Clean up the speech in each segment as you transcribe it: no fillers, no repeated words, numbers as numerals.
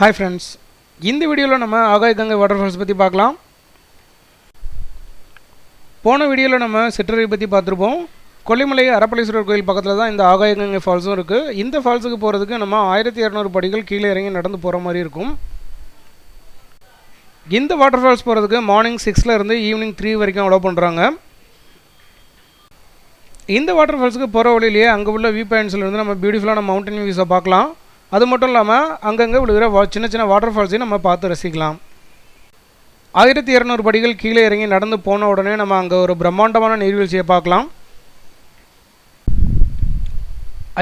Hi friends, இந்த வீடியோல நம்ம ஆகாய கங்கை வாட்டர்ஃபால்ஸ் பத்தி பார்க்கலாம். போன வீடியோல நம்ம சிற்றரை பத்தி பார்த்திருப்போம். கொல்லிமலை அரப்பளீஸ்வரர் கோயில் பக்கத்துல தான் இந்த ஆகாய கங்கை ஃபால்ஸும் இருக்கு. இந்த ஃபால்ஸுக்கு போறதுக்கு நம்ம 1200 படிகள் கீழே இறங்கி நடந்து போற மாதிரி இருக்கும். இந்த வாட்டர்ஃபால்ஸ் போறதுக்கு மார்னிங் 6ல இருந்து ஈவினிங் 3 வரைக்கும் அலோ பண்றாங்க. இந்த வாட்டர்ஃபால்ஸுக்கு போற வழியிலேயே அங்க உள்ள வியூ பாயிண்ட்ஸ்ல இருந்து நம்ம பியூட்டிஃபுல்லான மவுண்டன் வியூஸை பார்க்கலாம். அது மட்டும் இல்லாமல் அங்கங்கே விழுகிற சின்ன சின்ன வாட்டர் ஃபால்ஸையும் நம்ம பார்த்து ரசிக்கலாம். 1200 படிகள் கீழே இறங்கி நடந்து போன உடனே நம்ம அங்கே ஒரு பிரம்மாண்டமான நீர்வீழ்ச்சியை பார்க்கலாம்.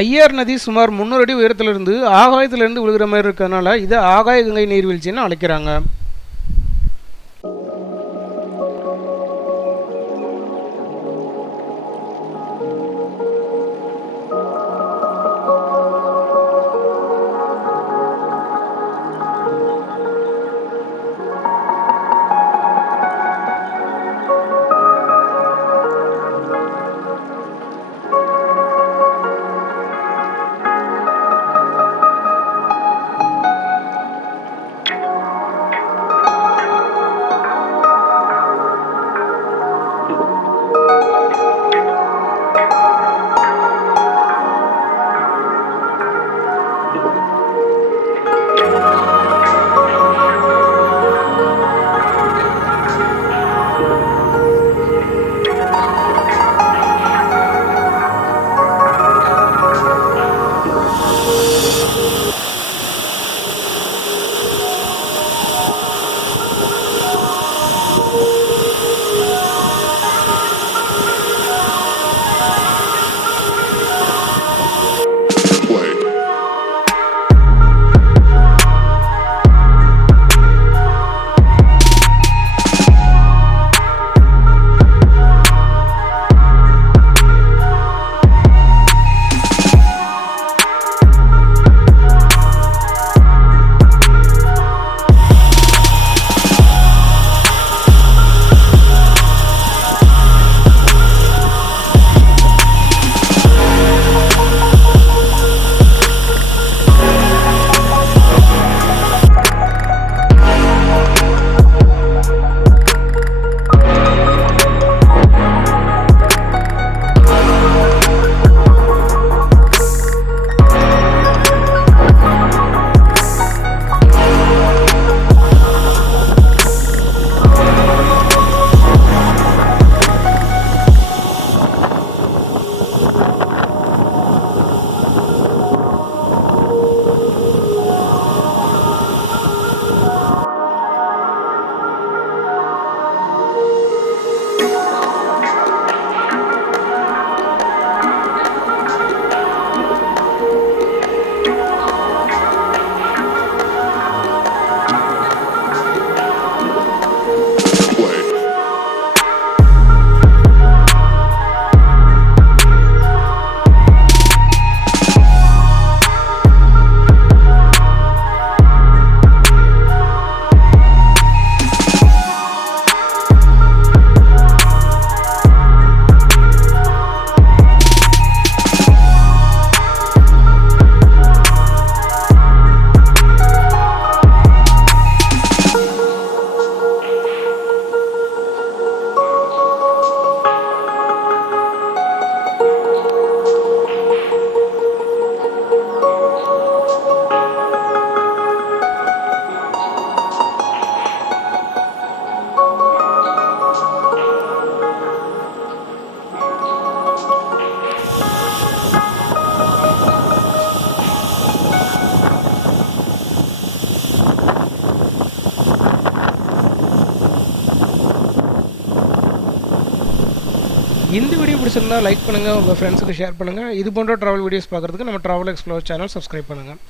ஐயார் நதி சுமார் 300 அடி உயரத்திலிருந்து ஆகாயத்திலிருந்து விழுகிற மாதிரி இருக்கிறதுனால இதை ஆகாய கங்கை நீர்வீழ்ச்சின்னு அழைக்கிறாங்க. இந்த வீடியோ பிடிச்சிருந்தா லைக் பண்ணுங்கள், உங்கள் ஃப்ரெண்ட்ஸுக்கு ஷேர் பண்ணுங்கள். இது போன்ற ட்ராவல் வீடியோஸ் பார்க்குறதுக்கு நம்ம ட்ராவல் எக்ஸ்ப்ளோர் சேனல் சப்ஸ்கிரைப் பண்ணுங்கள்.